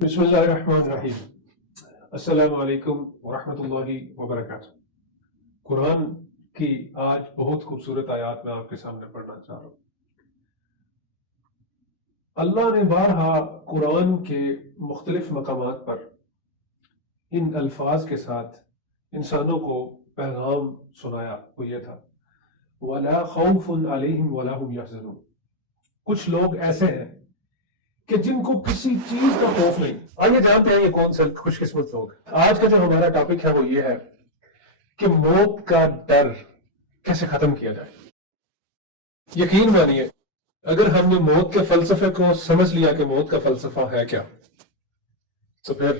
بسم اللہ الرحمن الرحیم۔ السلام علیکم ورحمۃ اللہ وبرکاتہ۔ قرآن کی آج بہت خوبصورت آیات میں آپ کے سامنے پڑھنا چاہ رہا ہوں۔ اللہ نے بارہا قرآن کے مختلف مقامات پر ان الفاظ کے ساتھ انسانوں کو پیغام سنایا، وہ یہ تھا وَلَا خَوْفٌ عَلَيْهِمْ وَلَا هُمْ يَحْزَنُونَ۔ کچھ لوگ ایسے ہیں کہ جن کو کسی چیز کا خوف نہیں۔ آئیے جانتے ہیں یہ کون سے خوش قسمت لوگ۔ آج کا جو ہمارا ٹاپک ہے وہ یہ ہے کہ موت کا ڈر کیسے ختم کیا جائے۔ یقین مانیے اگر ہم نے موت کے فلسفے کو سمجھ لیا کہ موت کا فلسفہ ہے کیا، تو پھر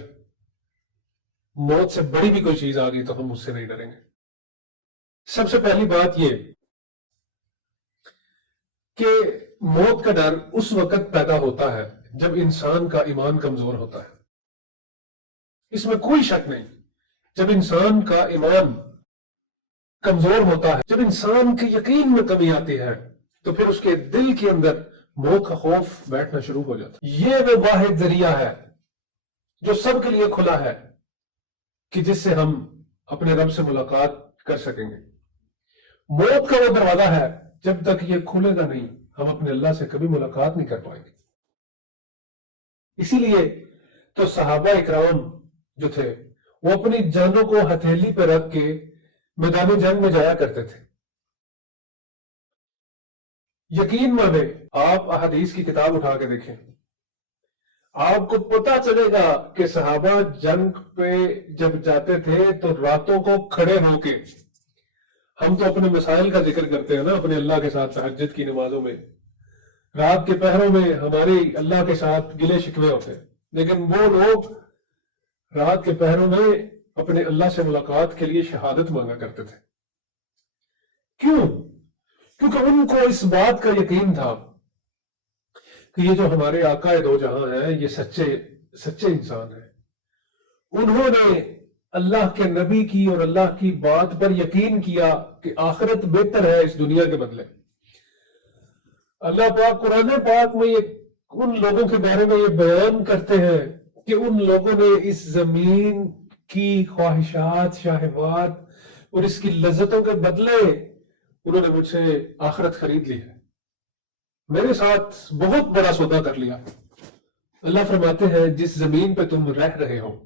موت سے بڑی بھی کوئی چیز آ گئی تو ہم اس سے نہیں ڈریں گے۔ سب سے پہلی بات یہ کہ موت کا ڈر اس وقت پیدا ہوتا ہے جب انسان کا ایمان کمزور ہوتا ہے۔ اس میں کوئی شک نہیں، جب انسان کا ایمان کمزور ہوتا ہے، جب انسان کے یقین میں کمی آتی ہے، تو پھر اس کے دل کے اندر موت کا خوف بیٹھنا شروع ہو جاتا ہے۔ یہ وہ واحد ذریعہ ہے جو سب کے لیے کھلا ہے کہ جس سے ہم اپنے رب سے ملاقات کر سکیں گے۔ موت کا وہ دروازہ ہے، جب تک یہ کھلے گا نہیں ہم اپنے اللہ سے کبھی ملاقات نہیں کر پائیں گے۔ اسی لیے تو صحابہ اکرام جو تھے وہ اپنی جانوں کو ہتھیلی پہ رکھ کے میدان جنگ میں جایا کرتے تھے۔ یقین مانے آپ احادیث کی کتاب اٹھا کے دیکھیں، آپ کو پتا چلے گا کہ صحابہ جنگ پہ جب جاتے تھے تو راتوں کو کھڑے ہو کے، ہم تو اپنے مسائل کا ذکر کرتے ہیں نا اپنے اللہ کے ساتھ تہجد کی نمازوں میں، رات کے پہروں میں ہماری اللہ کے ساتھ گلے شکوے ہوتے ہیں، لیکن وہ لوگ رات کے پہروں میں اپنے اللہ سے ملاقات کے لیے شہادت مانگا کرتے تھے۔ کیوں؟ کیونکہ ان کو اس بات کا یقین تھا کہ یہ جو ہمارے آقا دو جہاں ہیں یہ سچے انسان ہیں۔ انہوں نے اللہ کے نبی کی اور اللہ کی بات پر یقین کیا کہ آخرت بہتر ہے اس دنیا کے بدلے۔ اللہ پاک قرآن پاک میں ان لوگوں کے بارے میں یہ بیان کرتے ہیں کہ ان لوگوں نے اس زمین کی خواہشات، شہوات اور اس کی لذتوں کے بدلے انہوں نے مجھ سے آخرت خرید لی ہے، میرے ساتھ بہت بڑا سودا کر لیا۔ اللہ فرماتے ہیں جس زمین پہ تم رہ رہے ہو،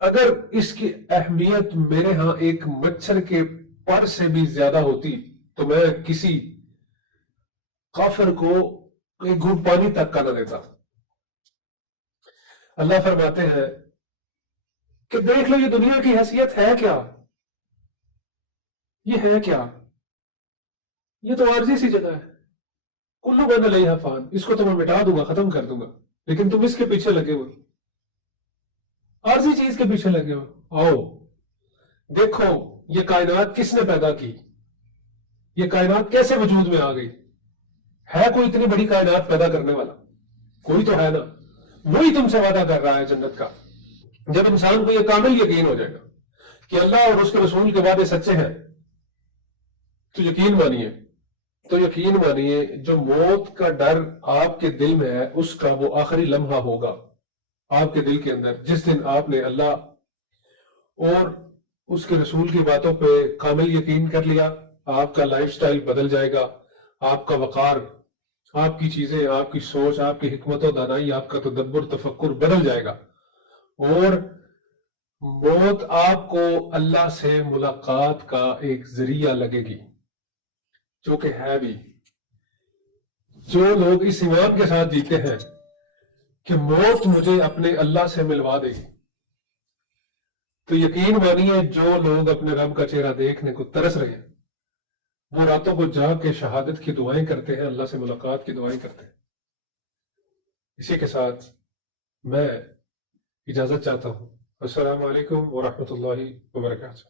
اگر اس کی اہمیت میرے ہاں ایک مچھر کے پر سے بھی زیادہ ہوتی تو میں کسی کافر کو ایک گھونٹ پانی تک کا نہ دیتا۔ اللہ فرماتے ہیں کہ دیکھ لو یہ دنیا کی حیثیت ہے کیا، یہ ہے کیا، یہ تو عارضی سی جگہ ہے۔ کلو من علیہا فان، اس کو تو میں مٹا دوں گا، ختم کر دوں گا، لیکن تم اس کے پیچھے لگے ہوئے، عارضی چیز کے پیچھے لگے ہوئے۔ آؤ دیکھو یہ کائنات کس نے پیدا کی، یہ کائنات کیسے وجود میں آ گئی۔ ہے کوئی اتنی بڑی کائنات پیدا کرنے والا؟ کوئی تو ہے نا، وہی تم سے وعدہ کر رہا ہے جنت کا۔ جب انسان کو یہ کامل یقین ہو جائے گا کہ اللہ اور اس کے رسول کے وعدے سچے ہیں، تو یقین مانیے جو موت کا ڈر آپ کے دل میں ہے اس کا وہ آخری لمحہ ہوگا آپ کے دل کے اندر جس دن آپ نے اللہ اور اس کے رسول کی باتوں پہ کامل یقین کر لیا۔ آپ کا لائف سٹائل بدل جائے گا، آپ کا وقار، آپ کی چیزیں، آپ کی سوچ، آپ کی حکمت و دانائی، آپ کا تدبر، تفکر بدل جائے گا، اور موت آپ کو اللہ سے ملاقات کا ایک ذریعہ لگے گی، جو کہ ہے بھی۔ جو لوگ اس ایمان کے ساتھ جیتے ہیں کہ موت مجھے اپنے اللہ سے ملوا دے گی، تو یقین مانیے جو لوگ اپنے رب کا چہرہ دیکھنے کو ترس رہے ہیں وہ راتوں کو جاگ کے شہادت کی دعائیں کرتے ہیں، اللہ سے ملاقات کی دعائیں کرتے ہیں۔ اسی کے ساتھ میں اجازت چاہتا ہوں۔ السلام علیکم ورحمۃ اللہ وبرکاتہ۔